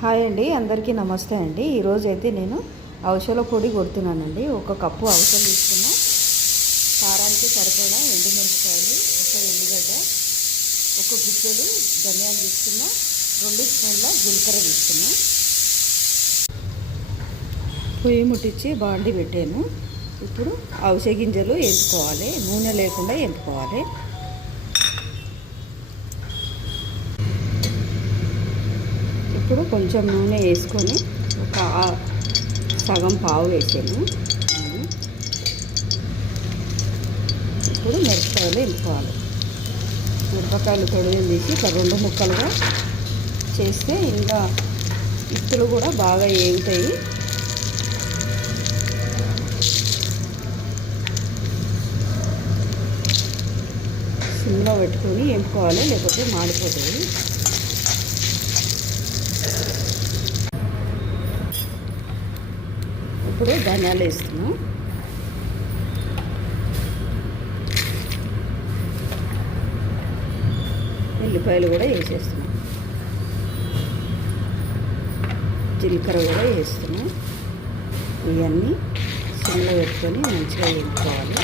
Hi అండి అందరికీ నమస్తే అండి. ఈరోజు అయితే నేను అవసల పొడి కొడుతున్నానండి. ఒక కప్పు అవసరం తీసుకున్నా. కారానికి సరిపడా ఎండుమిరపకాయలు ఒక ఎల్లిగడ్డ ఒక గుప్పెడు ధనియాలు తీసుకున్నా రెండు స్పూన్ల జీలకర్ర తీసుకున్నా. పొయ్యి ముట్టించి బాండి పెట్టాను. ఇప్పుడు అవిసె గింజలు ఎంపుకోవాలి నూనె లేకుండా ఎంపుకోవాలి ఇప్పుడు కొంచెం నూనె వేసుకొని ఒక సగం పావు వేసాను. ఇప్పుడు మిరపకాయలు ఎంపుకోవాలి మిరపకాయలు తొడిగి తీసి ఇట్లా రెండు ముక్కలుగా చేస్తే ఇంకా ఇత్తులు కూడా బాగా ఏగుతాయి. సిమ్లో పెట్టుకొని ఎంపుకోవాలి లేకపోతే మాడిపోతుంది. ఇప్పుడు ధనియాలు వేస్తున్నాం. ఉల్లిపాయలు కూడా వేసేస్తున్నాం. జీలకర్ర కూడా వేస్తున్నాం. ఇవన్నీ సిమ్లో పెట్టుకొని మంచిగా వేసుకోవాలి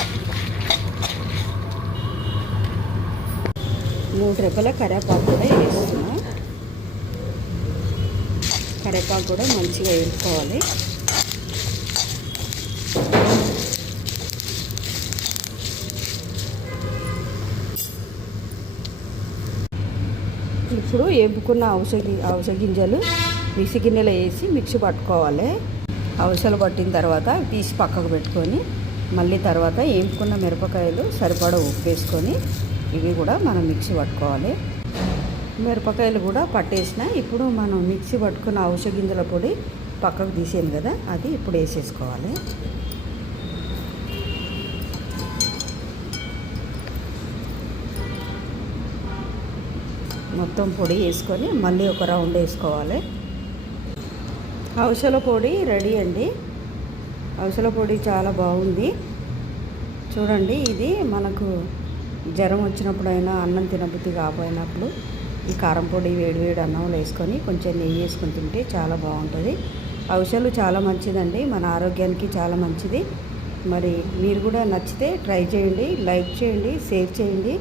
మూడు రకాల కరేపాకు కూడా వేస్తున్నాం. కరేపాకు కూడా మంచిగా వేసుకోవాలి ఇప్పుడు వేపుకున్న అవస అవస గింజలు మిక్సీ గిన్నెలో వేసి మిక్సీ పట్టుకోవాలి. అవసలు పట్టిన తర్వాత తీసి పక్కకు పెట్టుకొని మళ్ళీ తర్వాత వేపుకున్న మిరపకాయలు సరిపడా ఉప్పు వేసుకొని ఇవి కూడా మనం మిక్సీ పట్టుకోవాలి. మిరపకాయలు కూడా పట్టేసిన ఇప్పుడు మనం మిక్సీ పట్టుకున్న అవస గింజల పొడి పక్కకు తీసాను కదా అది ఇప్పుడు వేసేసుకోవాలి. మొత్తం పొడి వేసుకొని మళ్ళీ ఒక రౌండ్ వేసుకోవాలి. అవసల పొడి రెడీ అండి. అవసల పొడి చాలా బాగుంది. చూడండి ఇది మనకు జ్వరం వచ్చినప్పుడైనా అన్నం తినబుద్ధి కాపోయినప్పుడు ఈ కారం పొడి వేడి వేడి అన్నంలో వేసుకొని కొంచెం నెయ్యి వేసుకొని తింటే చాలా బాగుంటుంది. అవసలు చాలా మంచిదండి. మన ఆరోగ్యానికి చాలా మంచిది. మరి మీరు కూడా నచ్చితే ట్రై చేయండి లైక్ చేయండి షేర్ చేయండి.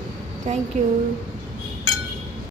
Thank you.